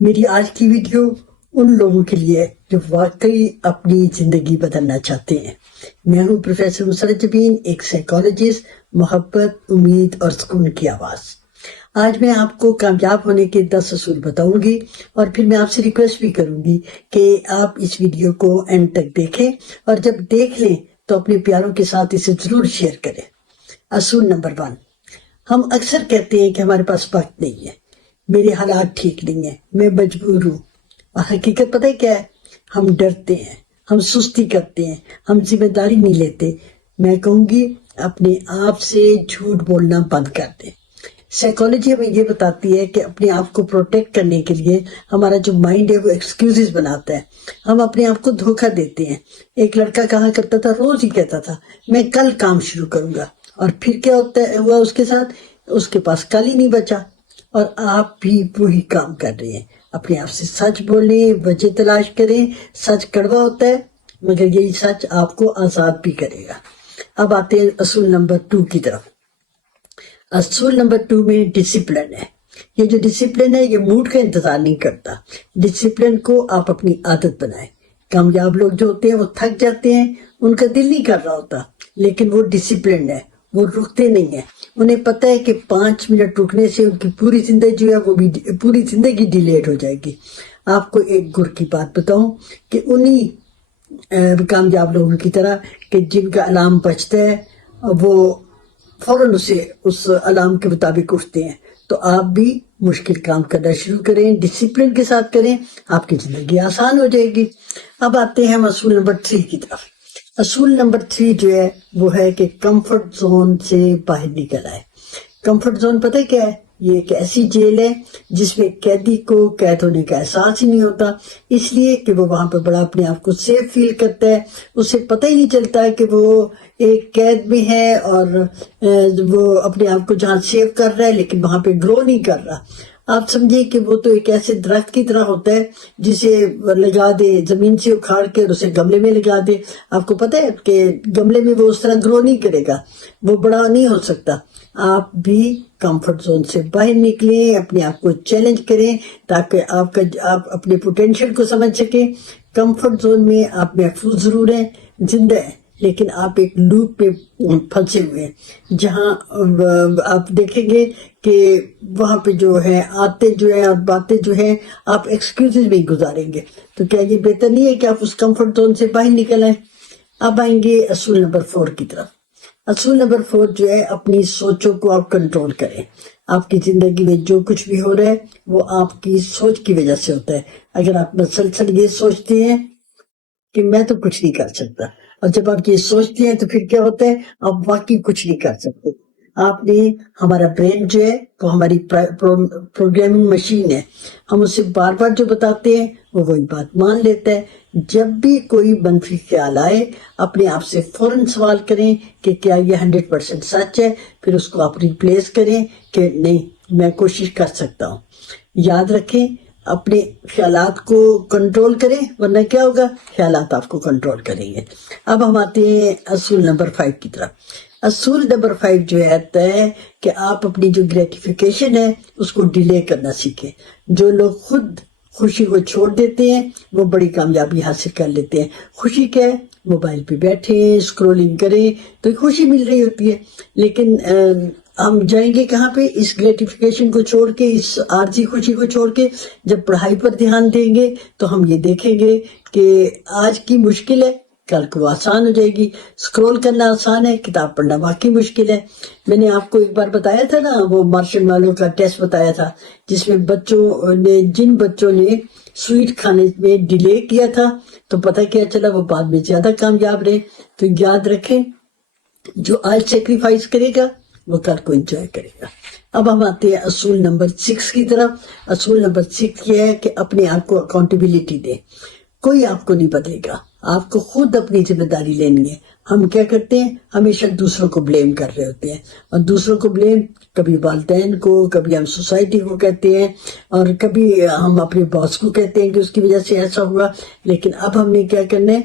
میری آج کی ویڈیو ان لوگوں کے لیے جو واقعی اپنی زندگی بدلنا چاہتے ہیں۔ میں ہوں پروفیسر مسرت جبین، ایک سائیکالوجسٹ، محبت، امید اور سکون کی آواز۔ آج میں آپ کو کامیاب ہونے کے 10 اصول بتاؤں گی، اور پھر میں آپ سے ریکویسٹ بھی کروں گی کہ آپ اس ویڈیو کو اینڈ تک دیکھیں، اور جب دیکھ لیں تو اپنے پیاروں کے ساتھ اسے ضرور شیئر کریں۔ اصول نمبر 1، ہم اکثر کہتے ہیں کہ ہمارے پاس وقت نہیں ہے، میرے حالات ٹھیک نہیں ہیں، میں مجبور ہوں۔ اور حقیقت پتہ ہے کیا ہے؟ ہم ڈرتے ہیں، ہم سستی کرتے ہیں، ہم ذمہ داری نہیں لیتے۔ میں کہوں گی اپنے آپ سے جھوٹ بولنا بند کر دیں۔ سائیکالوجی ہمیں یہ بتاتی ہے کہ اپنے آپ کو پروٹیکٹ کرنے کے لیے ہمارا جو مائنڈ ہے وہ ایکسکیوزز بناتا ہے، ہم اپنے آپ کو دھوکہ دیتے ہیں۔ ایک لڑکا کہا کرتا تھا، روز ہی کہتا تھا میں کل کام شروع کروں گا، اور پھر کیا ہوا اس کے ساتھ؟ اس کے پاس کل ہی نہیں بچا۔ اور آپ بھی وہی کام کر رہے ہیں۔ اپنے آپ سے سچ بولیں، وجہ تلاش کریں۔ سچ کڑوا ہوتا ہے، مگر یہی سچ آپ کو آزاد بھی کرے گا۔ اب آتے ہیں اصول نمبر 2 کی طرف۔ اصول نمبر 2 میں ڈسپلن ہے۔ یہ جو ڈسپلن ہے یہ موڈ کا انتظار نہیں کرتا۔ ڈسپلن کو آپ اپنی عادت بنائیں۔ کامیاب لوگ جو ہوتے ہیں وہ تھک جاتے ہیں، ان کا دل نہیں کر رہا ہوتا، لیکن وہ ڈسپلن ہے، وہ رکتے نہیں ہیں۔ انہیں پتہ ہے کہ 5 منٹ رکنے سے ان کی پوری زندگی جو ہے وہ بھی پوری زندگی ڈیلیٹ ہو جائے گی۔ آپ کو ایک گر کی بات بتاؤں کہ انہی کامیاب لوگوں کی طرح کہ جن کا الارم بجتا ہے وہ فوراً اس الارم کے مطابق اٹھتے ہیں۔ تو آپ بھی مشکل کام کرنا شروع کریں، ڈسپلن کے ساتھ کریں، آپ کی زندگی آسان ہو جائے گی۔ اب آتے ہیں ہم اصول نمبر 3 کی طرف۔ اصول نمبر 3 جو ہے وہ ہے کہ کمفرٹ زون سے باہر نکل آئے۔ کمفرٹ زون پتہ ہے کیا ہے؟ یہ ایک ایسی جیل ہے جس میں قیدی کو قید ہونے کا احساس ہی نہیں ہوتا، اس لیے کہ وہ وہاں پہ بڑا اپنے آپ کو سیف فیل کرتا ہے۔ اسے پتہ ہی نہیں چلتا ہے کہ وہ ایک قید میں ہے، اور وہ اپنے آپ کو جہاں سیف کر رہا ہے لیکن وہاں پہ گرو نہیں کر رہا۔ آپ سمجھیں کہ وہ تو ایک ایسے درخت کی طرح ہوتا ہے جسے لگا دے، زمین سے اکھاڑ کے اسے گملے میں لگا دے۔ آپ کو پتہ ہے کہ گملے میں وہ اس طرح گرو نہیں کرے گا، وہ بڑا نہیں ہو سکتا۔ آپ بھی کمفرٹ زون سے باہر نکلیں، اپنے آپ کو چیلنج کریں تاکہ آپ اپنے پوٹینشیل کو سمجھ سکیں۔ کمفرٹ زون میں آپ محفوظ ضرور ہیں، زندہ ہیں، لیکن آپ ایک لوپ پہ پھنسے ہوئے ہیں جہاں آپ دیکھیں گے کہ وہاں پہ جو ہے آتے جو ہیں اور باتیں جو ہیں آپ ایکسکیوزز میں گزاریں گے۔ تو کیا یہ بہتر نہیں ہے کہ آپ اس کمفرٹ زون سے باہر نکل آئیں؟ اب آئیں گے اصول نمبر 4 کی طرف۔ اصول نمبر 4 جو ہے اپنی سوچوں کو آپ کنٹرول کریں۔ آپ کی زندگی میں جو کچھ بھی ہو رہا ہے وہ آپ کی سوچ کی وجہ سے ہوتا ہے۔ اگر آپ مسلسل یہ سوچتے ہیں کہ میں تو کچھ نہیں کر سکتا، اور جب آپ یہ سوچتے ہیں تو پھر کیا ہوتا ہے؟ آپ واقعی کچھ نہیں کر سکتے۔ آپ نے ہمارا برین جو ہے وہ ہماری پروگرامنگ مشین ہے، ہم اسے بار بار جو بتاتے ہیں وہ وہی بات مان لیتا ہے۔ جب بھی کوئی منفی خیال آئے اپنے آپ سے فوراً سوال کریں کہ کیا یہ 100% سچ ہے، پھر اس کو آپ ریپلیس کریں کہ نہیں، میں کوشش کر سکتا ہوں۔ یاد رکھیں اپنے خیالات کو کنٹرول کریں، ورنہ کیا ہوگا؟ خیالات آپ کو کنٹرول کریں گے۔ اب ہم آتے ہیں اصول نمبر 5 کی طرف۔ اصول نمبر 5 جو ہے کہ آپ اپنی جو گریٹیفیکیشن ہے اس کو ڈیلے کرنا سیکھیں۔ جو لوگ خود خوشی کو چھوڑ دیتے ہیں وہ بڑی کامیابی حاصل کر لیتے ہیں۔ خوشی کیا ہے؟ موبائل پہ بیٹھیں، اسکرولنگ کریں تو خوشی مل رہی ہوتی ہے، لیکن ہم جائیں گے کہاں پہ؟ اس گریٹیفیکیشن کو چھوڑ کے، اس عارضی خوشی کو چھوڑ کے جب پڑھائی پر دھیان دیں گے تو ہم یہ دیکھیں گے کہ آج کی مشکل ہے، کل کو آسان ہو جائے گی۔ سکرول کرنا آسان ہے، کتاب پڑھنا واقعی مشکل ہے۔ میں نے آپ کو ایک بار بتایا تھا نا، وہ مارشل مالو کا ٹیسٹ بتایا تھا جس میں جن بچوں نے سویٹ کھانے میں ڈیلے کیا تھا تو پتہ کیا چلا؟ وہ بعد میں زیادہ کامیاب رہے۔ تو یاد رکھیں جو آج سیکریفائز کرے گا وہ کل کو انجوائے کرے گا۔ اب ہم آتے ہیں اصول نمبر 6 کی طرف۔ اصول نمبر 6 یہ ہے کہ اپنے آپ کو اکاؤنٹیبلٹی دیں۔ کوئی آپ کو نہیں بدلے گا، آپ کو خود اپنی ذمہ داری لینی ہے۔ ہم کیا کرتے ہیں؟ ہمیشہ دوسروں کو بلیم کر رہے ہوتے ہیں، اور دوسروں کو بلیم کبھی والدین کو، کبھی ہم سوسائٹی کو کہتے ہیں، اور کبھی ہم اپنے باس کو کہتے ہیں کہ اس کی وجہ سے ایسا ہوا۔ لیکن اب ہم نے کیا کرنا ہے؟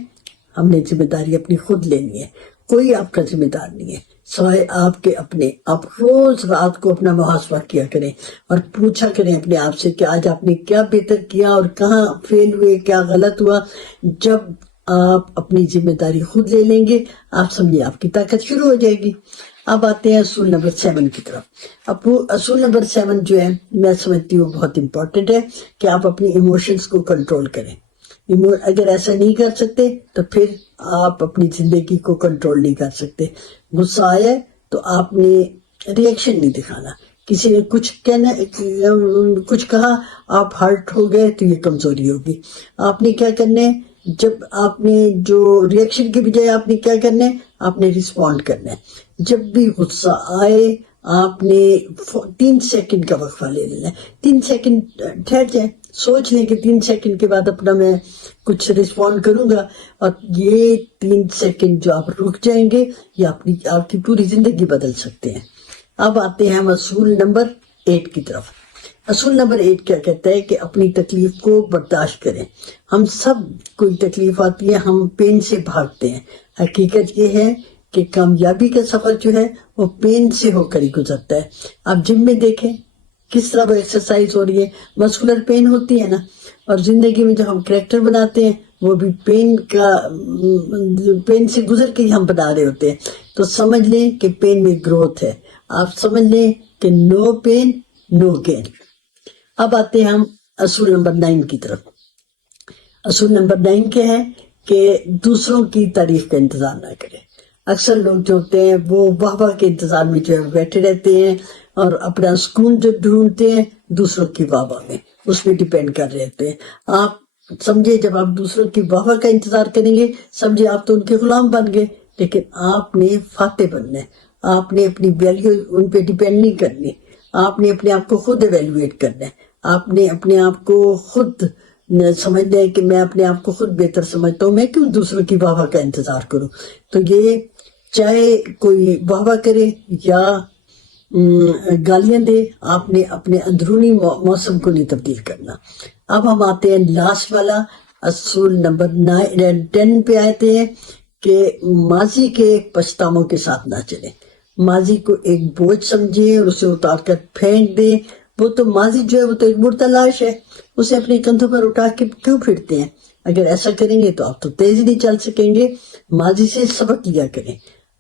ہم نے ذمہ داری اپنی خود لینی ہے۔ کوئی آپ کا ذمہ دار نہیں ہے سوائے آپ کے اپنے. آپ روز رات کو اپنا محاسبہ کیا کریں اور پوچھا کریں اپنے آپ سے کہ آج آپ نے کیا بہتر کیا اور کہاں فیل ہوئے, کیا غلط ہوا. جب آپ اپنی ذمہ داری خود لے لیں گے, آپ سمجھے آپ کی طاقت شروع ہو جائے گی. اب آتے ہیں اصول نمبر 7 کی طرف. اب وہ اصول نمبر 7 جو ہے میں سمجھتی ہوں بہت امپورٹنٹ ہے کہ آپ اپنی ایموشنز کو کنٹرول کریں. اگر ایسا نہیں کر سکتے تو پھر آپ اپنی زندگی کو کنٹرول نہیں کر سکتے. غصہ آیا تو آپ نے ریئیکشن نہیں دکھانا. کسی نے کچھ کہا, آپ ہرٹ ہو گئے تو یہ کمزوری ہوگی. آپ نے کیا کرنا ہے, جب آپ نے جو ریئیکشن کی بجائے آپ نے کیا کرنا ہے, آپ نے رسپونڈ کرنا ہے. جب بھی غصہ آئے آپ نے 3 سیکنڈ کا وقفہ لے لینا ہے. 3 سیکنڈ ٹھہر جائیں, سوچ لیں کہ 3 سیکنڈ کے بعد اپنا میں کچھ رسپونڈ کروں گا, اور یہ 3 سیکنڈ جو آپ رک جائیں گے یہ آپ کی پوری زندگی بدل سکتے ہیں. اب آتے ہیں ہم اصول نمبر 8 کی طرف. اصول نمبر 8 کیا کہتا ہے کہ اپنی تکلیف کو برداشت کریں. ہم سب کوئی تکلیف آتی ہے, ہم پین سے بھاگتے ہیں. حقیقت یہ ہے کہ کامیابی کا سفر جو ہے وہ پین سے ہو کر ہی گزرتا ہے. آپ جم میں دیکھیں کس طرح وہ ایکسرسائز ہو رہی ہے, مسکولر پین ہوتی ہے نا. اور زندگی میں جو ہم کریکٹر بناتے ہیں وہ بھی پین سے گزر کے ہی ہم بنا رہے ہوتے ہیں. تو سمجھ لیں کہ پین میں گروتھ ہے. آپ سمجھ لیں کہ نو پین نو گین. اب آتے ہیں ہم اصول نمبر 9 کی طرف. اصول نمبر 9 کیا ہے کہ دوسروں کی تعریف کا انتظار نہ کریں. اکثر لوگ جو ہوتے ہیں وہ واہ واہ کے انتظار میں جو ہے بیٹھے رہتے ہیں اور اپنا سکون جو ڈھونڈتے ہیں دوسروں کی واہ واہ میں, اس میں ڈیپینڈ کر رہے ہوتے ہیں. آپ سمجھے جب آپ دوسروں کی واہ واہ کا انتظار کریں گے, سمجھے آپ تو ان کے غلام بن گئے. لیکن آپ نے فاتح بننا ہے. آپ نے اپنی ویلیو ان پہ ڈیپینڈ نہیں کرنی. آپ نے اپنے آپ کو خود ایویلویٹ کرنا ہے. آپ نے اپنے آپ کو خود سمجھنا ہے کہ میں اپنے آپ کو خود بہتر سمجھتا ہوں, میں کیوں دوسروں کی واہ واہ کا انتظار کروں. تو یہ چاہے کوئی واہ واہ کرے یا گالیاں دے, آپ نے اپنے اندرونی موسم کو نہیں تبدیل کرنا. اب ہم آتے ہیں لاسٹ والا اصول نمبر 10 پہ آتے ہیں کہ ماضی کے پچھتاووں کے ساتھ نہ چلیں. ماضی کو ایک بوجھ سمجھیں اور اسے اتار کر پھینک دیں. وہ تو ماضی جو ہے وہ تو ایک مردہ لاش ہے, اسے اپنے کندھوں پر اٹھا کے کیوں پھرتے ہیں. اگر ایسا کریں گے تو آپ تو تیز نہیں چل سکیں گے. ماضی سے سبق لیا کریں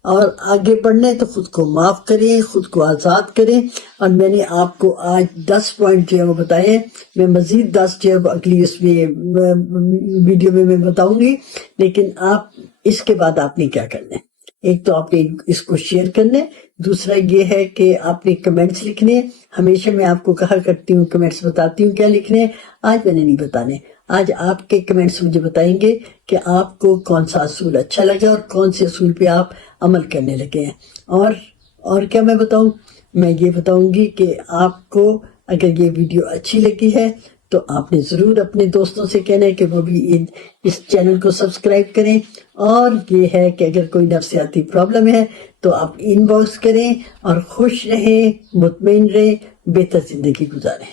اور آگے بڑھنا ہے تو خود کو معاف کریں, خود کو آزاد کریں. اور میں نے آپ کو آج 10 پوائنٹ جو ہے وہ بتائے ہیں. میں مزید 10 جو ہے اگلی اس میں ویڈیو میں بتاؤں گی. لیکن آپ اس کے بعد آپ نے کیا کرنا ہے, ایک تو آپ نے اس کو شیئر کرنا ہے, دوسرا یہ ہے کہ آپ نے کمنٹس لکھنے ہیں. ہمیشہ میں آپ کو کہا کرتی ہوں کمنٹس بتاتی ہوں کیا لکھنے ہیں, آج میں نے نہیں بتانے. آج آپ کے کمنٹس مجھے بتائیں گے کہ آپ کو کون سا اصول اچھا لگا اور کون سے اصول پہ آپ عمل کرنے لگے ہیں. اور کیا میں بتاؤں, میں یہ بتاؤں گی کہ آپ کو اگر یہ ویڈیو اچھی لگی ہے تو آپ نے ضرور اپنے دوستوں سے کہنا ہے کہ وہ بھی اس چینل کو سبسکرائب کریں. اور یہ ہے کہ اگر کوئی نفسیاتی پرابلم ہے تو آپ ان باکس کریں اور خوش رہیں, مطمئن رہیں, بہتر زندگی گزاریں.